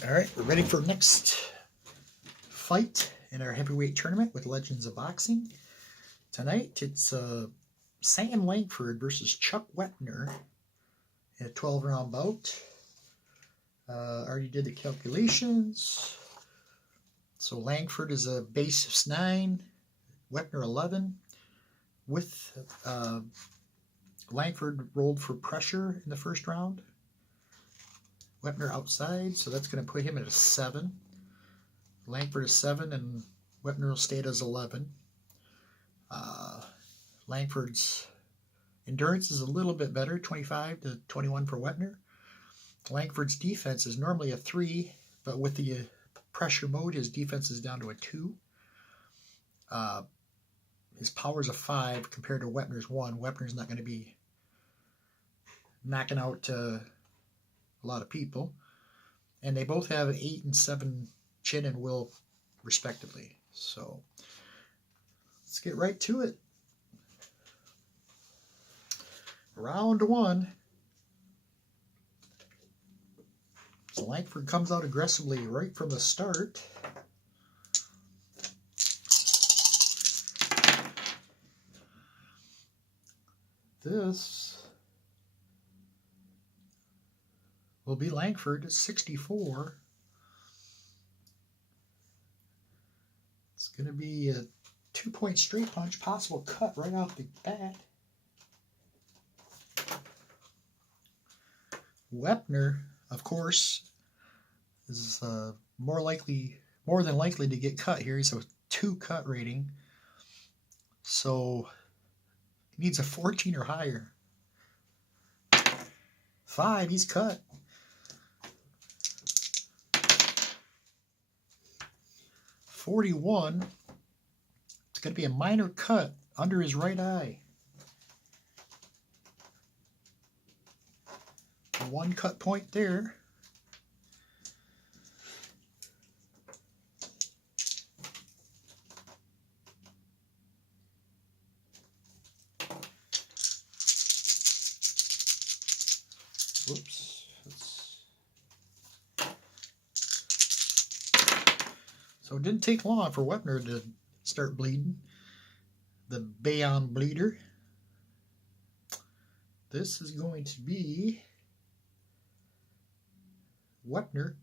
All right, we're ready for next fight in our heavyweight tournament with Legends of Boxing. Tonight it's Sam Langford versus Chuck Wepner in a 12-round bout. Already did the calculations. So Langford is a base of 9, Wepner 11. With Langford rolled for pressure in the first round. Wepner outside, so that's going to put him at a 7. Langford is 7, and Wepner will stay as 11. Langford's endurance is a little bit better, 25 to 21 for Wepner. Langford's defense is normally a 3, but with the pressure mode, his defense is down to a 2. His power is a 5 compared to Wepner's 1. Wepner's not going to be knocking out a lot of people. And they both have an 8 and 7 chin and will, respectively. So let's get right to it. Round 1. So Langford comes out aggressively right from the start. This will be Langford at 64. It's going to be a 2-point straight punch, possible cut right off the bat. Wepner, of course, is more than likely to get cut here. He's a 2 cut rating, so he needs a 14 or higher. 5, he's cut. 41, it's going to be a minor cut under his right eye. 1 cut point there. Whoops. So it didn't take long for Wepner to start bleeding. The Bayonne bleeder. This is going to be Wepner,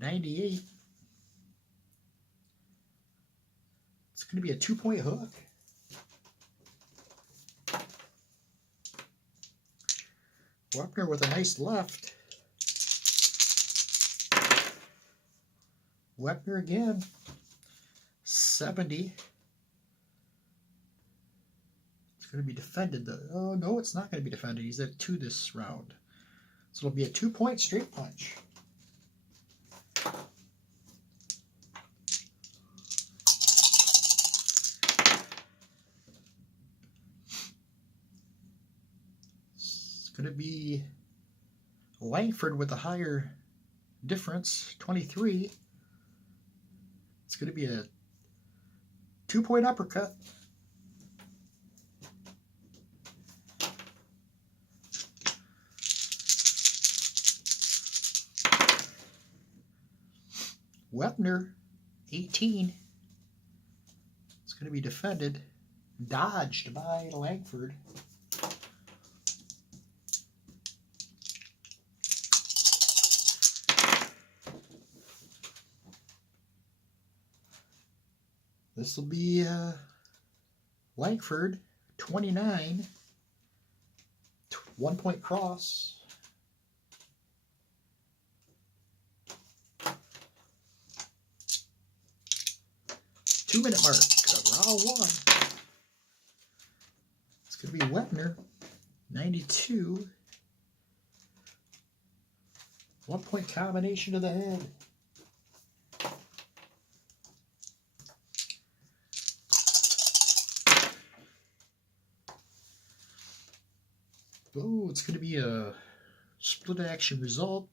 98. It's going to be a 2-point hook. Wepner with a nice left. Wepner again, 70. It's going to be defended. Oh, no, it's not going to be defended. He's at 2 this round. So it'll be a 2-point straight punch. It's going to be Langford with a higher difference, 23. It's going to be a 2-point uppercut. Wepner, 18. It's going to be defended. Dodged by Langford. This will be Langford, 29. 1-point cross. Two-minute mark of round 1. It's going to be Wepner, 92. 1-point combination to the head. Oh, it's going to be a split action result.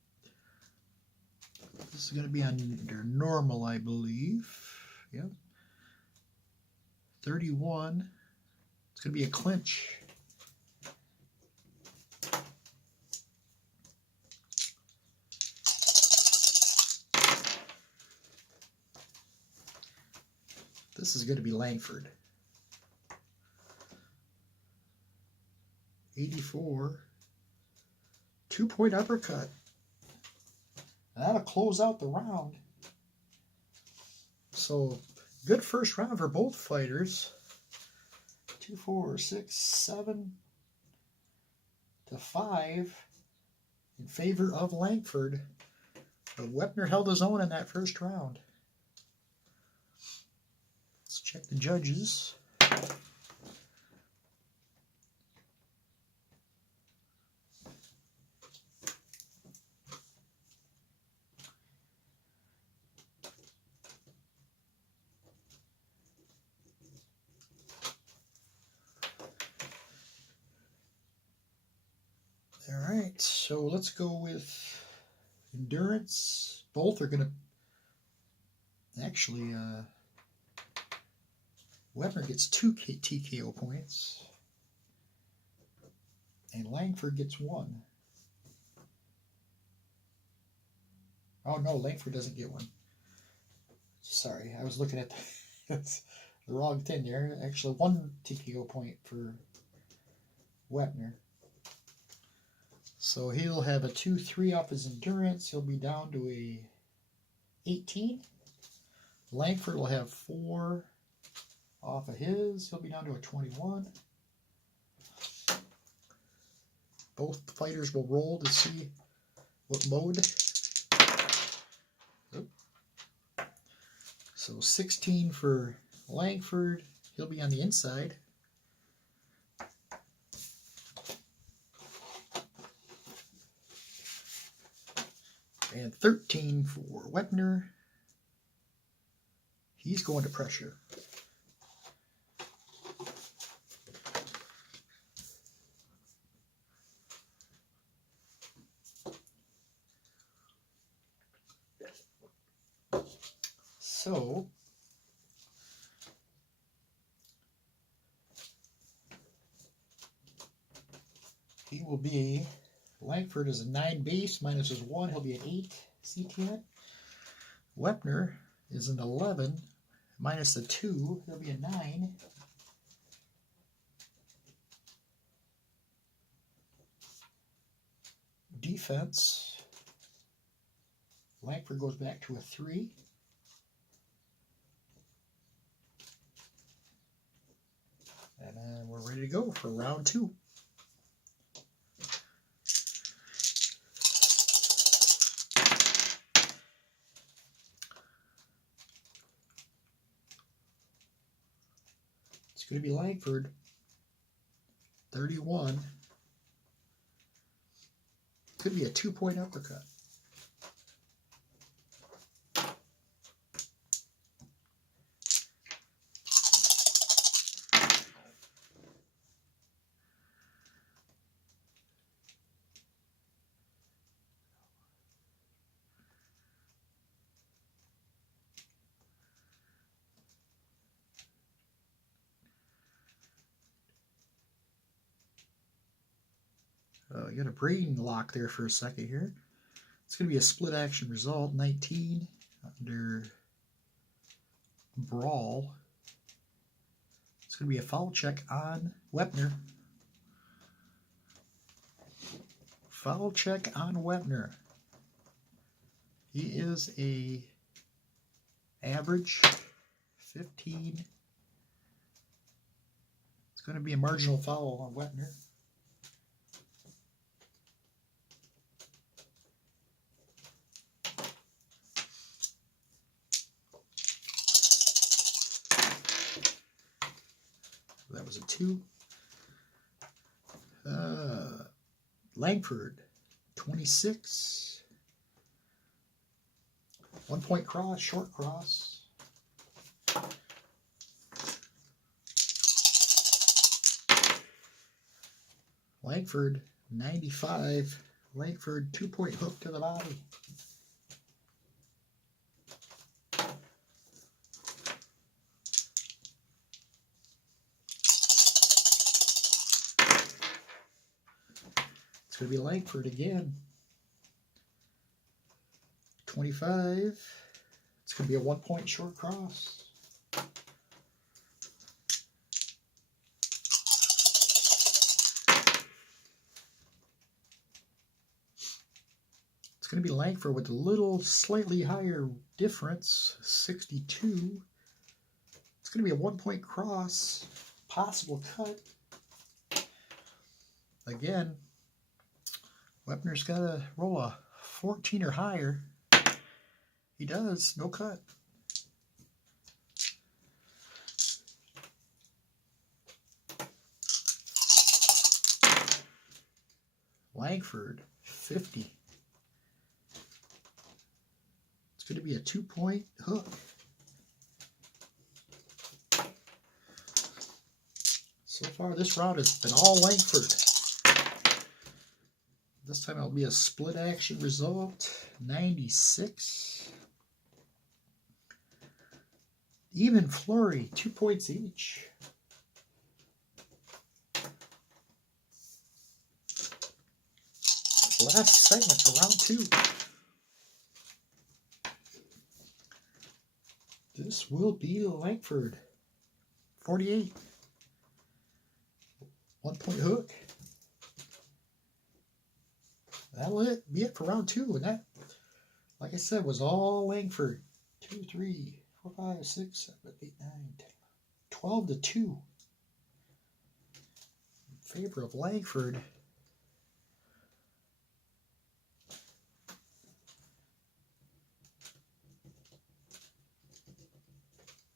This is going to be under normal, I believe. Yep. 31. It's going to be a clinch. This is going to be Langford. 84. 2-point uppercut. And that'll close out the round. So, good first round for both fighters. 2, 4, 6, 7 to 5 in favor of Langford. But Wepner held his own in that first round. Let's check the judges. All right, so let's go with endurance. Both are going to actually, Wepner gets 2 TKO points, and Langford gets 1. Oh no, Langford doesn't get 1. Sorry, I was looking at the wrong thing there. Actually, 1 TKO point for Wepner. So he'll have a 2-3 off his endurance. He'll be down to a 18. Langford will have 4 off of his. He'll be down to a 21. Both fighters will roll to see what mode. So 16 for Langford. He'll be on the inside. And 13 for Wepner. He's going to pressure. So, he will be, Langford is a 9 base, minus his 1, he'll be an 8 CTN. Wepner is an 11, minus the 2, he'll be a 9. Defense, Langford goes back to a 3. And then we're ready to go for round 2. It's going to be Langford, 31. Could be a 2-point uppercut. You got a brain lock there for a second here. It's going to be a split action result. 19 under brawl. It's going to be a foul check on Wepner. Foul check on Wepner. He is a average 15. It's going to be a marginal foul on Wepner. That was a 2. Langford, 26. 1-point cross, short cross. Langford, 95. Langford, 2-point hook to the body. It's going to be Langford again. 25. It's going to be a 1-point short cross. It's going to be Langford with a little slightly higher difference, 62. It's going to be a 1-point cross, possible cut. Again, Wepner's got to roll a 14 or higher. He does, no cut. Langford, 50. It's going to be a 2-point hook. So far, this round has been all Langford. This time it'll be a split action result, 96. Even flurry, 2 points each. Last segment for round 2. This will be Langford, 48. 1-point hook. That'll be it for round 2. And that, like I said, was all Langford. 2, 3, 4, 5, 6, 7, 8, 9, 10, 12 to 2. In favor of Langford.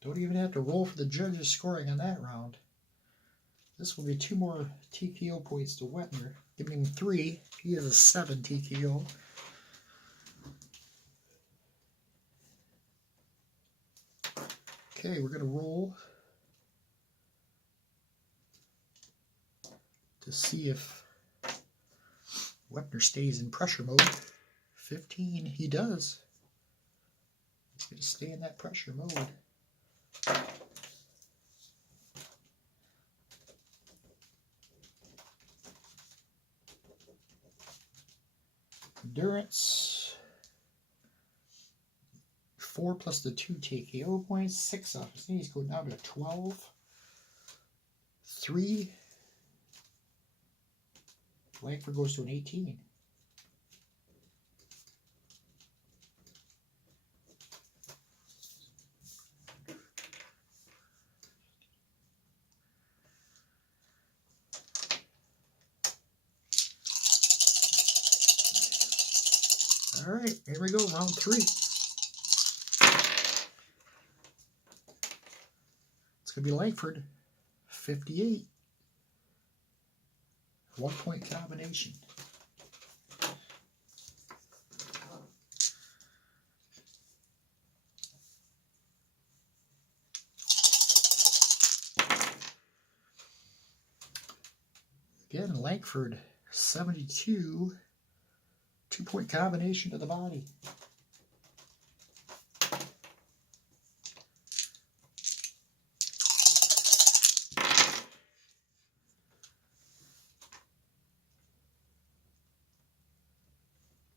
Don't even have to roll for the judges' scoring on that round. This will be 2 more TKO points to Wepner, giving him 3. He has a 7 TKO. Okay, we're going to roll to see if Wepner stays in pressure mode. 15, he does. He's going to stay in that pressure mode. Endurance, 4 plus the 2 TKO points, 6 off his knees, go down to 12. 3. Langford goes to an 18. All right, here we go, round 3. It's going to be Langford, 58. 1-point combination. Again, Langford, 72. 2-point combination to the body.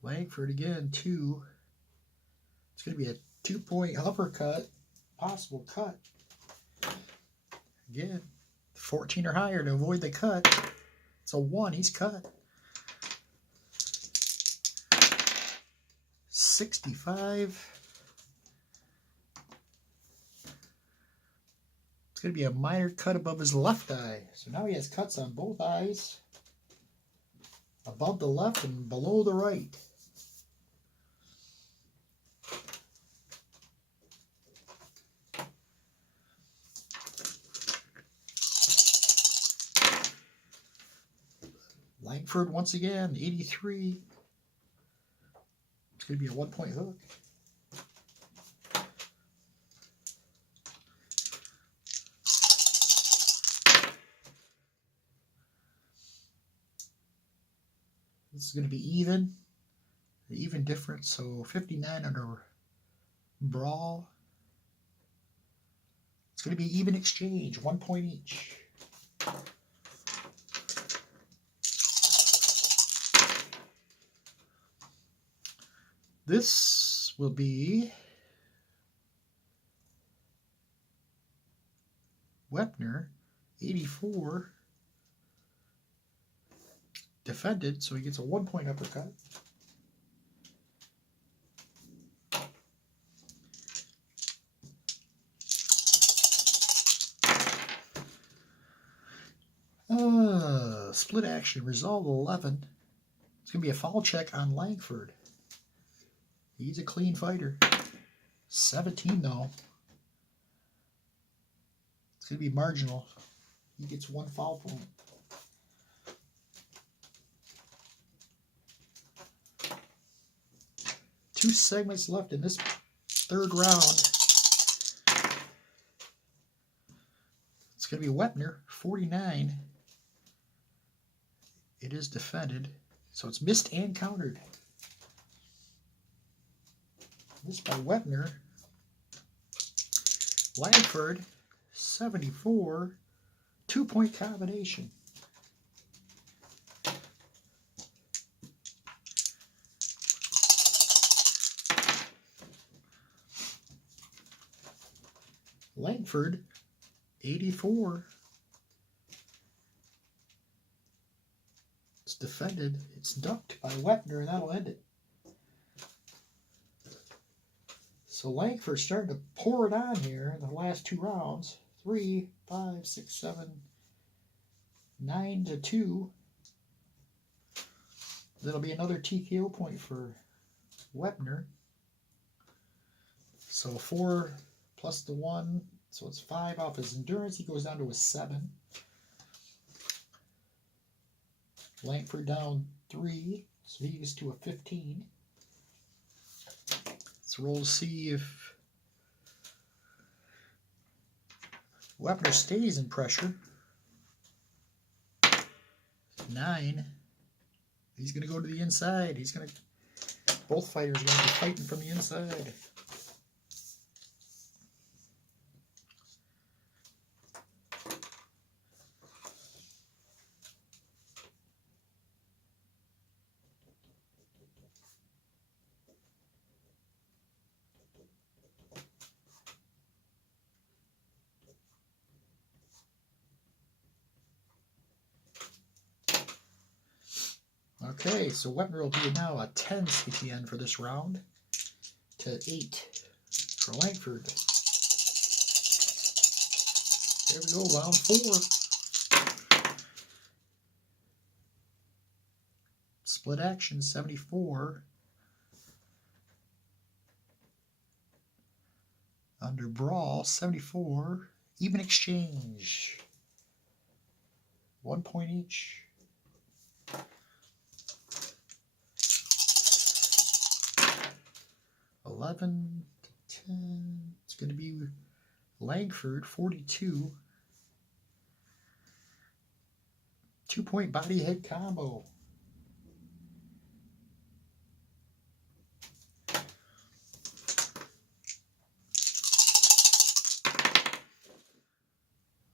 Langford again, 2. It's going to be a 2-point uppercut, possible cut. Again, 14 or higher to avoid the cut. It's a 1, he's cut. 65. It's going to be a minor cut above his left eye. So now he has cuts on both eyes. Above the left and below the right. Langford once again, 83. It's going to be a 1-point hook. This is going to be even. The even difference, so 59 under brawl. It's going to be even exchange, 1 point each. This will be Wepner, 84. Defended, so he gets a 1-point uppercut. Split action, result 11. It's going to be a foul check on Langford. He's a clean fighter. 17 though. It's going to be marginal. He gets 1 foul point. Two segments left in this third round. It's going to be Wepner, 49. It is defended, so it's missed and countered. This by Wepner. Langford, 74. 2-point combination. Langford, 84. It's defended. It's ducked by Wepner, and that'll end it. So Langford's starting to pour it on here in the last 2 rounds. 3, 5, 6, 7, 9 to 2. That'll be another TKO point for Wepner. So 4 plus the 1, so it's 5 off his endurance. He goes down to a 7. Langford down 3, so he gets to a 15. Let's roll to see if Wepner stays in pressure. 9. He's going to go to the inside. Both fighters are going to be fighting from the inside. Okay, so Wepner will be now a 10 CTN for this round to 8 for Langford. There we go, round 4. Split action, 74. Under brawl, 74. Even exchange. 1 point each. $11 to 10. It's going to be Langford, 42. 2-point body head combo.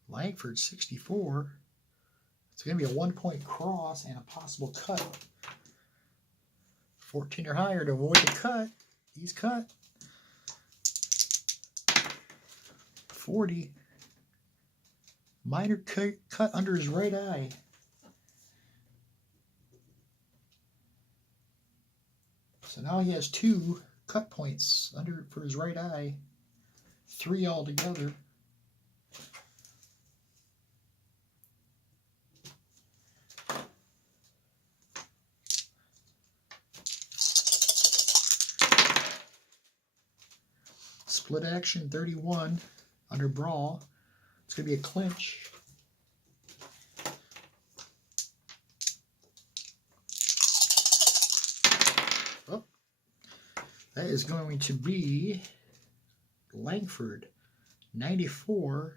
Langford, 64. It's going to be a 1-point cross and a possible cut. 14 or higher to avoid the cut. He's cut. 40. Minor cut under his right eye. So now he has 2 cut points for his right eye. 3 altogether. Split action, 31 under brawl. It's going to be a clinch. Oh, that is going to be Langford, 94.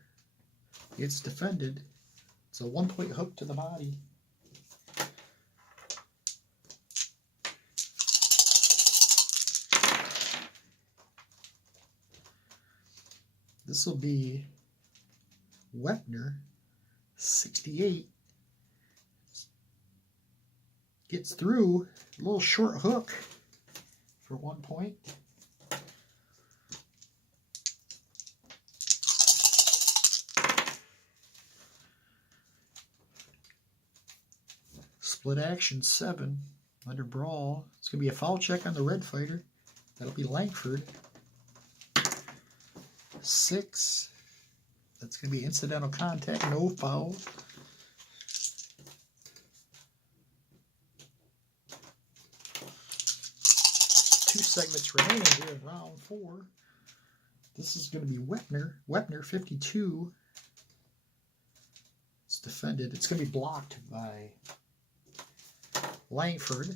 It's defended. It's a 1-point hook to the body. This will be Wepner, 68. Gets through a little short hook for 1 point. Split action, 7 under brawl. It's going to be a foul check on the red fighter. That'll be Langford. 6. That's going to be incidental contact, no foul. 2 segments remaining here in round 4. This is going to be Wepner 52. It's defended. It's going to be blocked by Langford.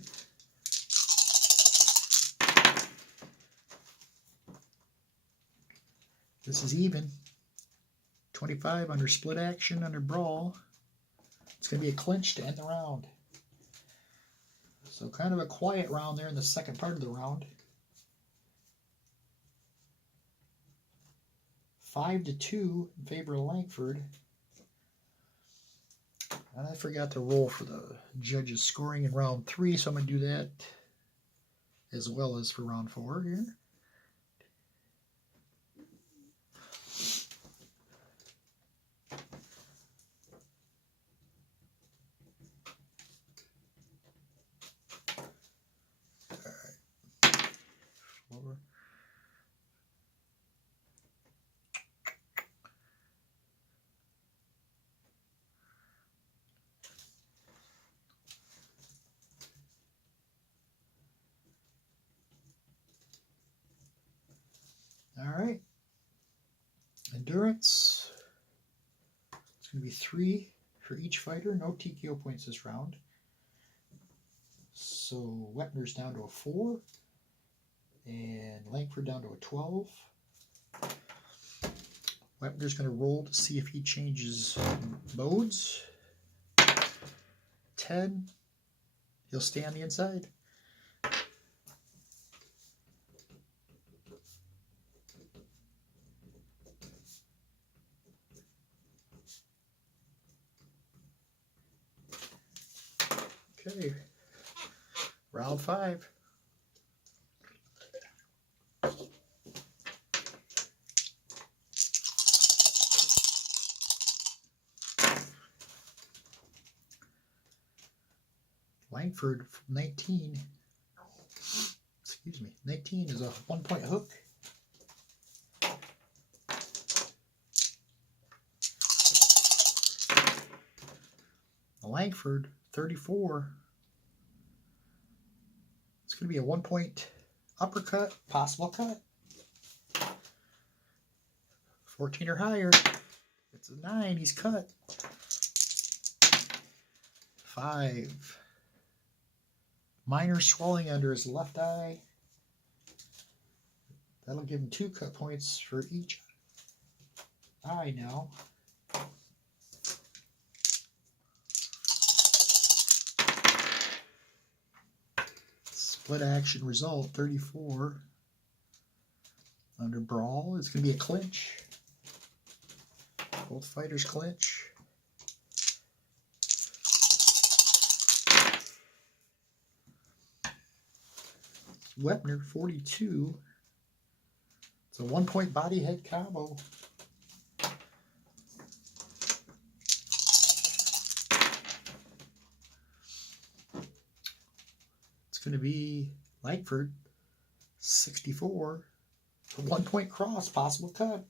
This is even. 25 under split action, under brawl. It's going to be a clinch to end the round. So kind of a quiet round there in the second part of the round. 5-2 in favor of Langford. And I forgot to roll for the judges' scoring in round 3, so I'm going to do that as well as for round 4 here. All right. Endurance. It's going to be 3 for each fighter. No TKO points this round. So Wepner's down to a 4. And Langford down to a 12. Wepner's going to roll to see if he changes modes. 10. He'll stay on the inside. Okay, round 5. Langford 19. Excuse me, 19 is a 1-point hook. Langford 34. It's going to be a 1-point uppercut, possible cut. 14 or higher. It's a 9. He's cut. 5. Minor swelling under his left eye. That'll give him 2 cut points for each eye now. Split action result 34 under brawl. It's going to be a clinch. Both fighters clinch. Wepner 42. It's a 1-point body head combo. It's going to be Langford 64. A 1-point cross, possible cut.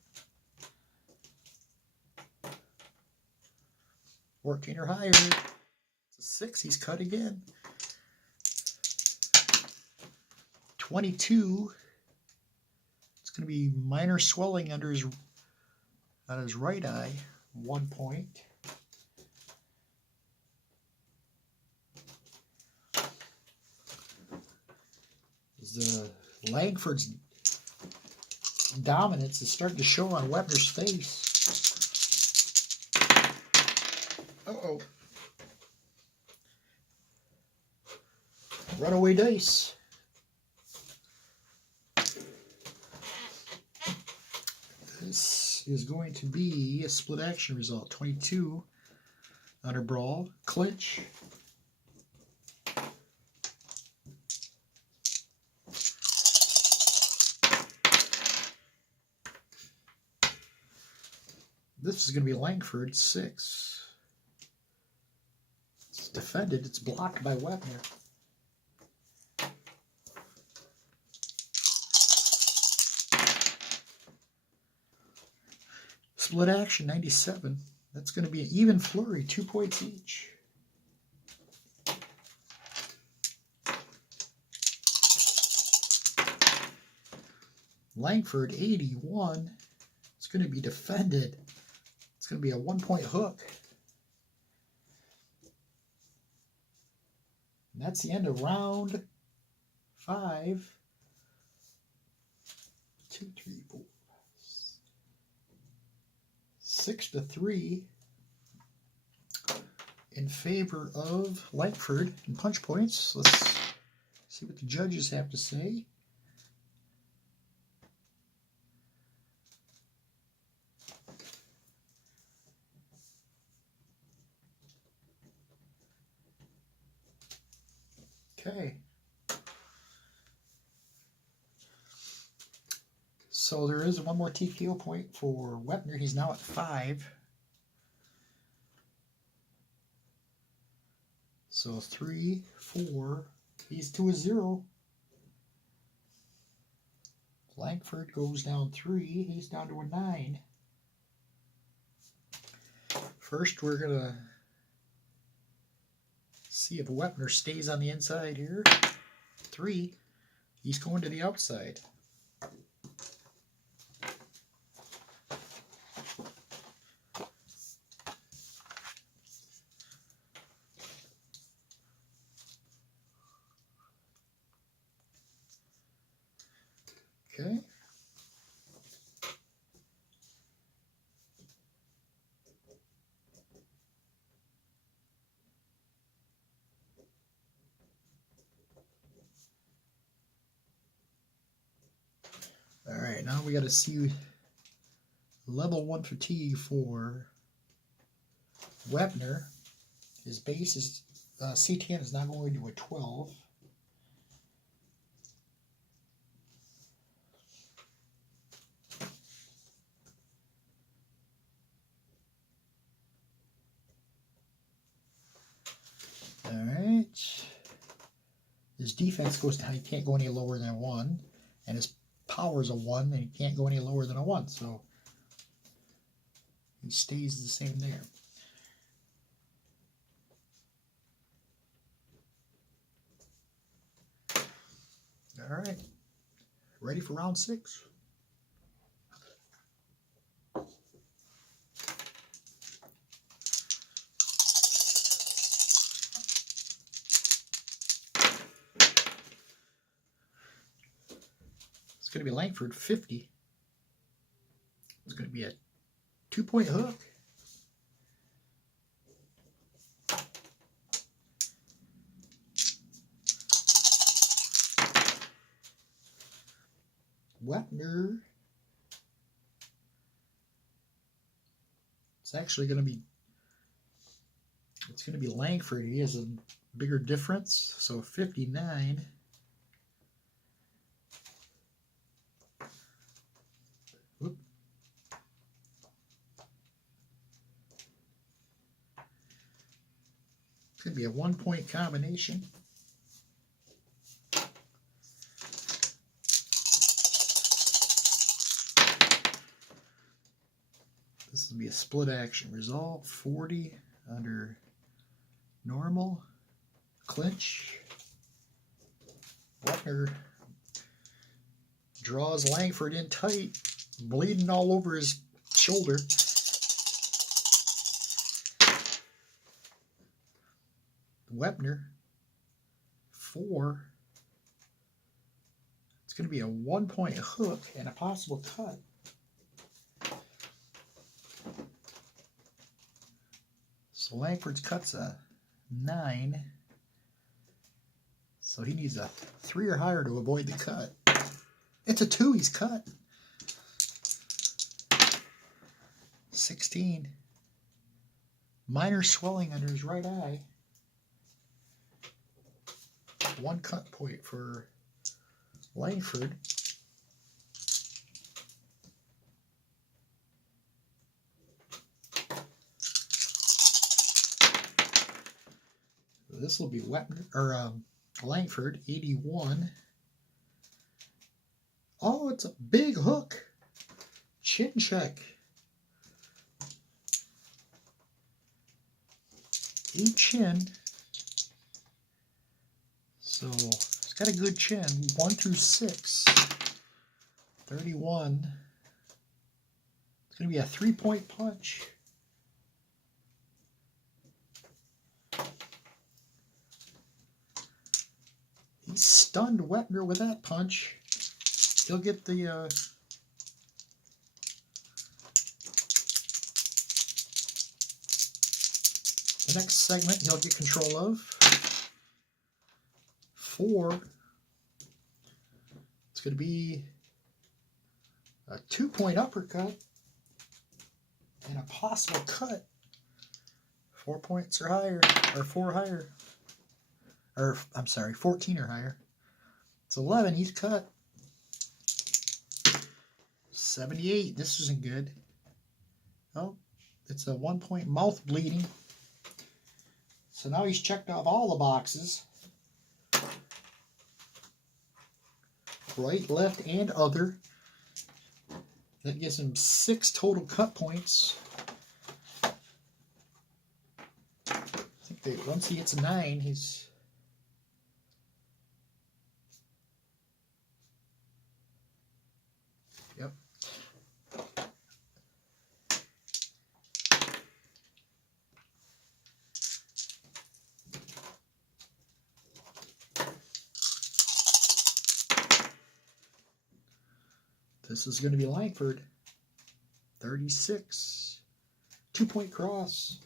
14 or higher. It's a 6. He's cut again. 22. It's going to be minor swelling under his right eye. 1 point. The Langford's dominance is starting to show on Wepner's face. Uh-oh. Runaway dice. This is going to be a split action result. 22 under brawl. Clinch. This is going to be Langford 6. It's defended. It's blocked by Wepner. Split action 97. That's going to be an even flurry, 2 points each. Langford 81. It's going to be defended. It's going to be a 1-point hook. And that's the end of round 5. 2, 3, 4, 6-3 in favor of Langford in punch points. Let's see what the judges have to say. Okay. So there is one more TKO point for Wepner. He's now at 5. So 3, 4. He's to a 0. Langford goes down 3. He's down to a 9. First, we're going to see if Wepner stays on the inside here. 3. He's going to the outside. Okay. All right, now we got to see level 1 fatigue for Wepner. His base is CTN is now going to a 12. All right. His defense goes down. He can't go any lower than a 1, and his power is a 1, and he can't go any lower than a 1. So he stays the same there. All right, ready for round 6. It's going to be Langford 50. It's going to be a 2-point hook. Wepner. It's actually going to be. It's going to be Langford. He has a bigger difference. So 59. Whoop. It's going to be a 1-point combination. This will be a split action result. 40 under normal. Clinch. Wepner draws Langford in tight, bleeding all over his shoulder. Wepner 4. It's going to be a 1-point hook and a possible cut. So Langford's cut's a 9. So he needs a 3 or higher to avoid the cut. It's a 2, he's cut. 16. Minor swelling under his right eye. 1 cut point for Langford. This will be Wepner or Langford 81. Oh, it's a big hook. Chin check. 8 chin. So it's got a good chin. 1 through 6. 31. It's going to be a 3-point punch. He stunned Wepner with that punch. He'll get the next segment he'll get control of. 4. It's going to be a 2-point uppercut and a possible cut. 4 points or higher, or 4 higher. Or, I'm sorry, 14 or higher. It's 11, he's cut. 78, this isn't good. Oh, it's a 1-point mouth bleeding. So now he's checked off all the boxes. Right, left, and other. That gives him 6 total cut points. I think that once he hits a 9, he's... Yep. This is going to be Langford. 36. 2-point cross.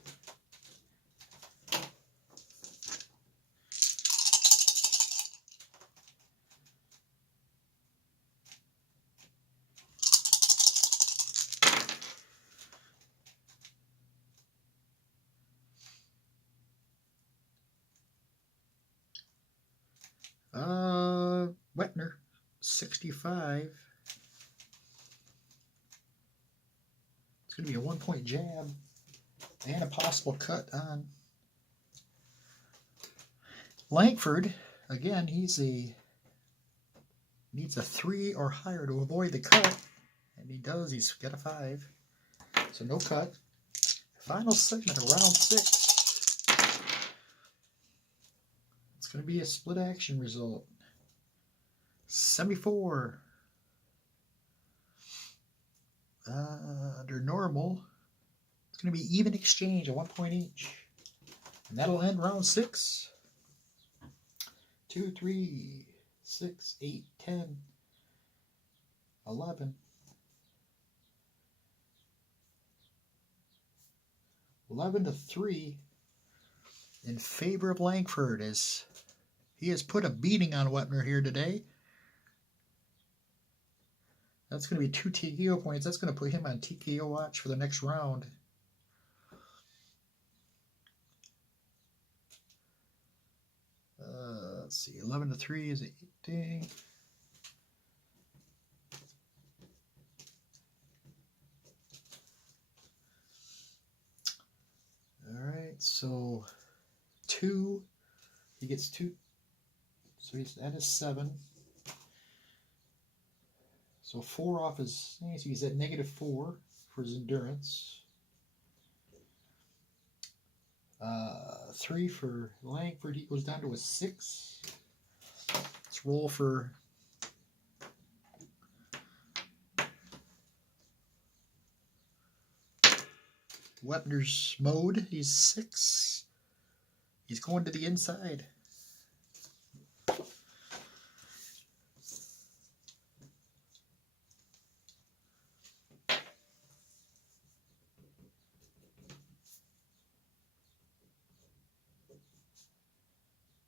Wepner. 65. It's going to be a 1-point jab and a possible cut on Langford. Again, needs a 3 or higher to avoid the cut, and he does. He's got a 5, so no cut. Final segment of round 6. It's going to be a split action result. 74. Under normal, it's going to be even exchange, a 1 point each. And that'll end round 6. 2, 3, 6, 8, 10, 11. 11-3 in favor of Langford, as he has put a beating on Wepner here today. That's going to be 2 TKO points. That's going to put him on TKO watch for the next round. Let's see, 11-3 is 18. All right, so 2. He gets 2. So that is 7. So 4 off his thing, so he's at -4 for his endurance. 3 for Langford, he goes down to a 6. Let's roll for Wepner's mode. He's 6. He's going to the inside.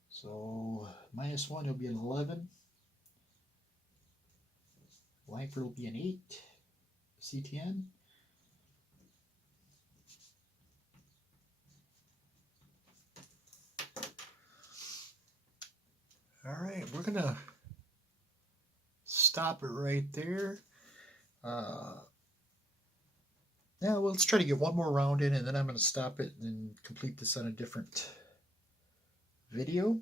So -1, he'll be an 11. Langford will be an 8. CTN. All right, we're going to stop it right there. Yeah, well, let's try to get one more round in, and then I'm going to stop it and complete this on a different video.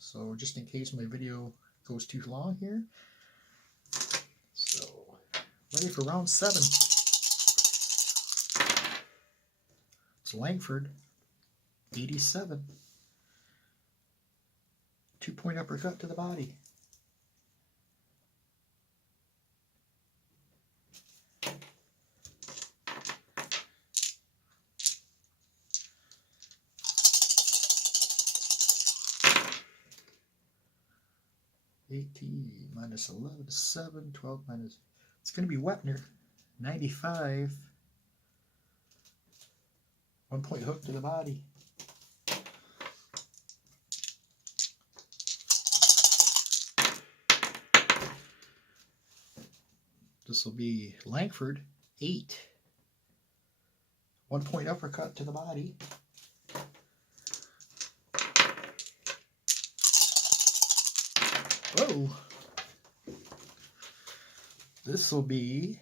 So just in case my video goes too long here. So, ready for round 7. It's Langford, 87. 2-point uppercut to the body. 18 minus 11 is 7. 12 minus... It's going to be Wepner. 95. 1 point hook to the body. This will be Langford. 8. 1 point uppercut to the body. Whoa. This will be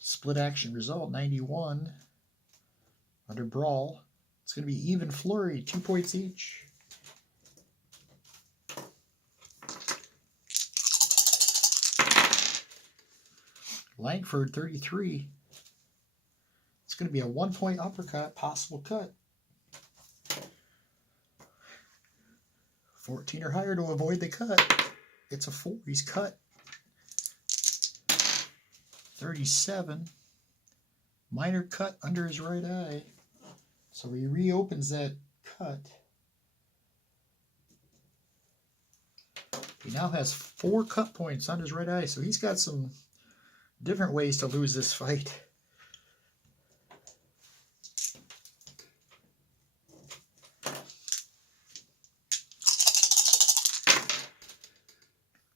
split action result, 91 under brawl. It's going to be even flurry, 2 points each. Langford, 33. It's going to be a 1 point uppercut, possible cut. 14 or higher to avoid the cut. It's a 4. He's cut. 37. Minor cut under his right eye. So he reopens that cut. He now has 4 cut points on his right eye. So he's got some different ways to lose this fight.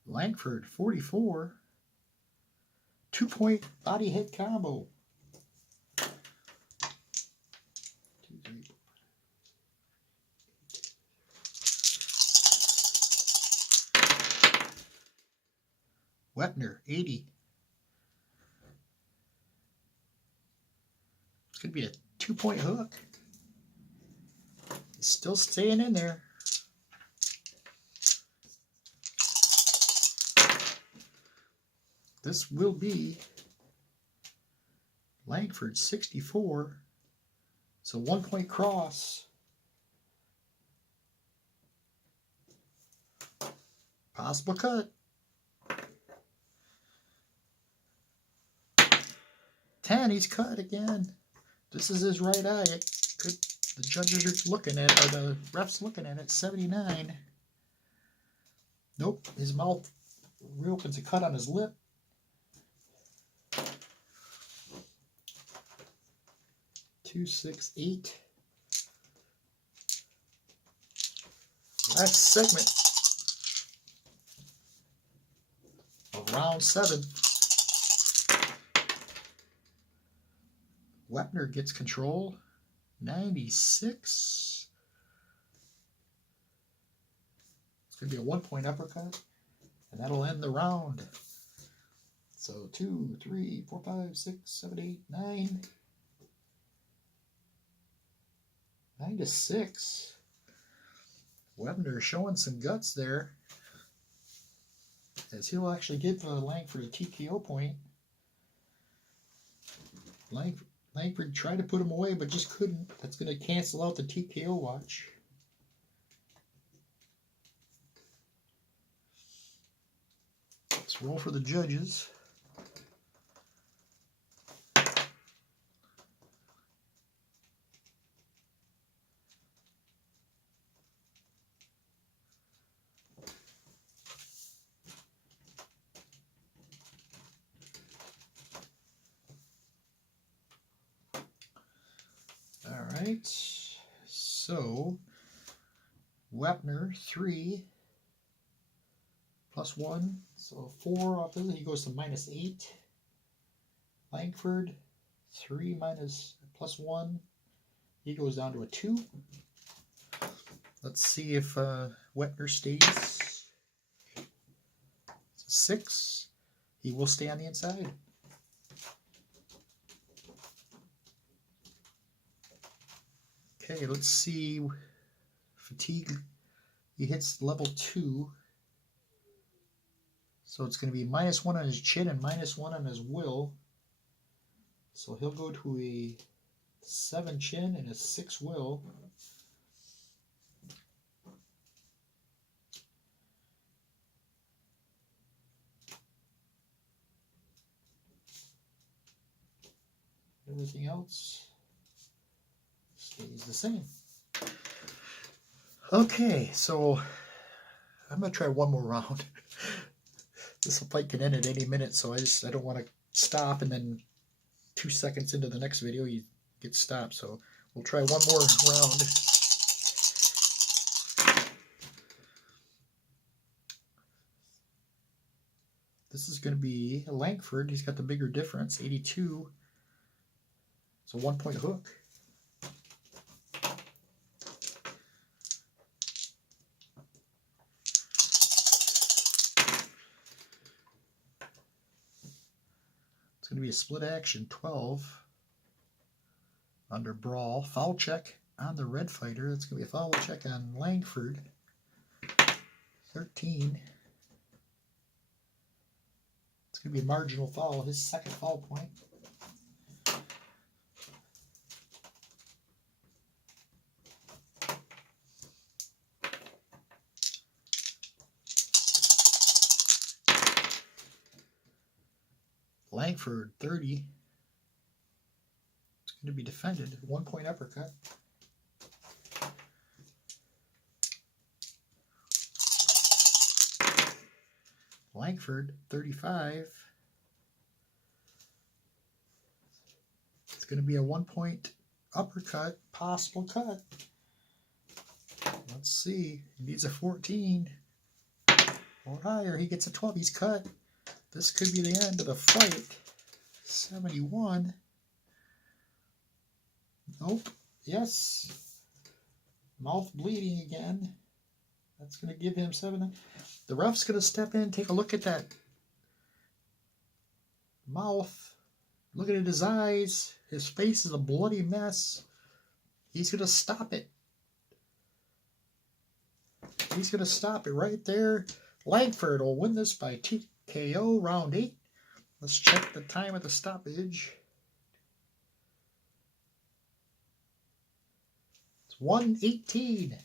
Langford, 44. 2 point body hit combo. 2, 3. Wepner, 80. It's going to be a 2 point hook. He's still staying in there. This will be Langford, 64. It's a 1 point cross. Possible cut. 10, he's cut again. This is his right eye. The judges are looking at it, or the ref's looking at it. 79. Nope, his mouth reopens a cut on his lip. 2, 6, 8. Last segment of round 7. Wepner gets control. 96. It's going to be a 1 point uppercut, and that'll end the round. So 2, 3, 4, 5, 6, 7, 8, 9. 9-6. Wepner showing some guts there, as he'll actually give Langford a TKO point. Langford tried to put him away, but just couldn't. That's going to cancel out the TKO watch. Let's roll for the judges. Alright, so Wepner, 3 plus 1, so 4 off of it, he goes to -8. Langford, 3 plus 1, he goes down to a 2. Let's see if Wepner stays. 6, he will stay on the inside. Okay, let's see. Fatigue. He hits level 2. So it's going to be -1 on his chin and -1 on his will. So he'll go to a 7 chin and a 6 will. Everything else stays the same. Okay, so I'm going to try one more round. This fight can end at any minute, so I don't want to stop and then 2 seconds into the next video you get stopped. So we'll try one more round. This is going to be Langford. He's got the bigger difference, 82. It's a 1-point hook. It's going to be a split action, 12 under brawl. Foul check on the red fighter. It's going to be a foul check on Langford, 13. It's going to be a marginal foul, his second foul point. Langford, 30. It's going to be defended. 1-point uppercut. Langford, 35. It's going to be a 1-point uppercut, possible cut. Let's see. He needs a 14 or higher. He gets a 12. He's cut. This could be the end of the fight. 71. Nope. Yes. Mouth bleeding again. That's going to give him 7. The ref's going to step in, take a look at that mouth. Looking at his eyes. His face is a bloody mess. He's going to stop it. He's going to stop it right there. Langford will win this by TKO round 8. Let's check the time of the stoppage. It's 1:18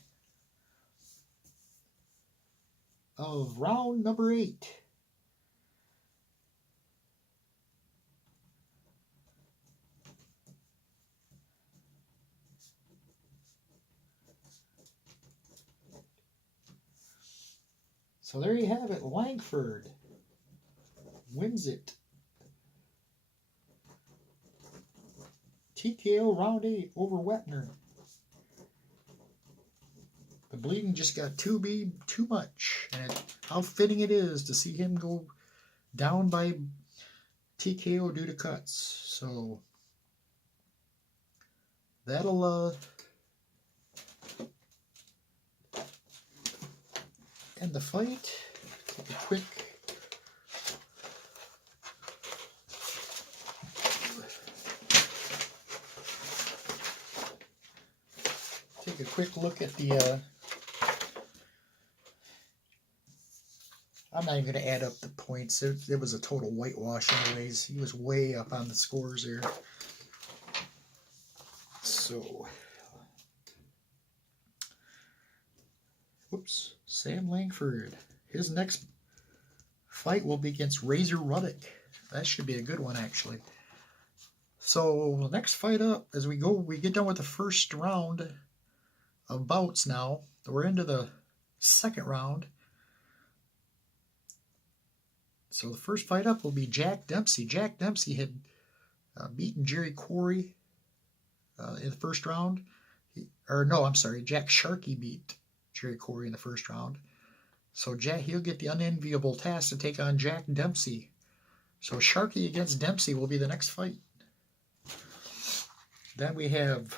of round number 8. So there you have it. Langford wins it. TKO round 8 over Wepner. The bleeding just got too much. And how fitting it is to see him go down by TKO due to cuts. So that'll end the fight. Take a quick look at the I'm not even going to add up the points. It was a total whitewash anyways. He was way up on the scores there. So, whoops, Sam Langford. His next fight will be against Razor Ruddock. That should be a good one, actually. So, next fight up, as we get done with the first round of bouts now. We're into the second round. So the first fight up will be Jack Dempsey. Jack Dempsey had beaten Jerry Quarry in the first round. Jack Sharkey beat Jerry Quarry in the first round. So he'll get the unenviable task to take on Jack Dempsey. So Sharkey against Dempsey will be the next fight. Then we have,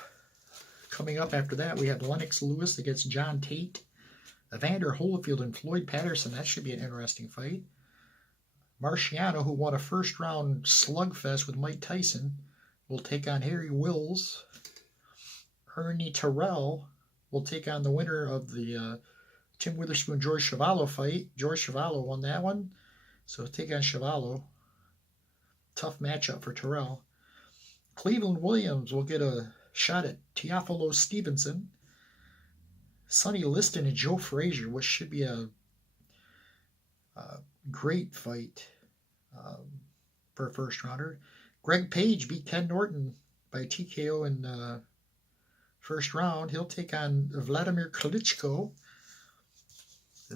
coming up after that, we have Lennox Lewis against John Tate. Evander Holyfield and Floyd Patterson. That should be an interesting fight. Marciano, who won a first-round slugfest with Mike Tyson, will take on Harry Wills. Ernie Terrell will take on the winner of the Tim Witherspoon-George Chuvalo fight. George Chuvalo won that one, so take on Chuvalo. Tough matchup for Terrell. Cleveland Williams will get a shot at Teofilo Stevenson. Sonny Liston and Joe Frazier, which should be a great fight for a first rounder. Greg Page beat Ken Norton by TKO in first round. He'll take on Vladimir Klitschko.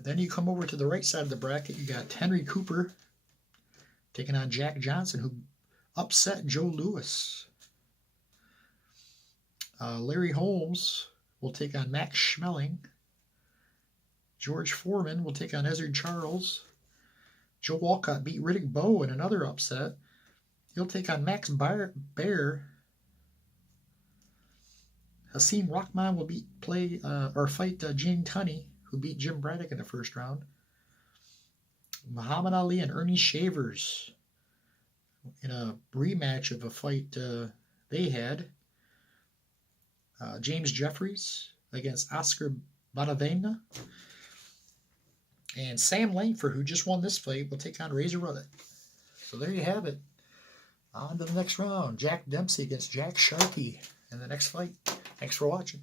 Then you come over to the right side of the bracket. You got Henry Cooper taking on Jack Johnson, who upset Joe Louis. Larry Holmes will take on Max Schmeling. George Foreman will take on Ezzard Charles. Joe Walcott beat Riddick Bowe in another upset. He'll take on Max Baer. Hasim Rahman will fight Gene Tunney, who beat Jim Braddock in the first round. Muhammad Ali and Ernie Shavers in a rematch of a fight they had. James Jeffries against Oscar Badavena. And Sam Langford, who just won this fight, will take on Razor Ruddock. So there you have it. On to the next round. Jack Dempsey against Jack Sharkey in the next fight. Thanks for watching.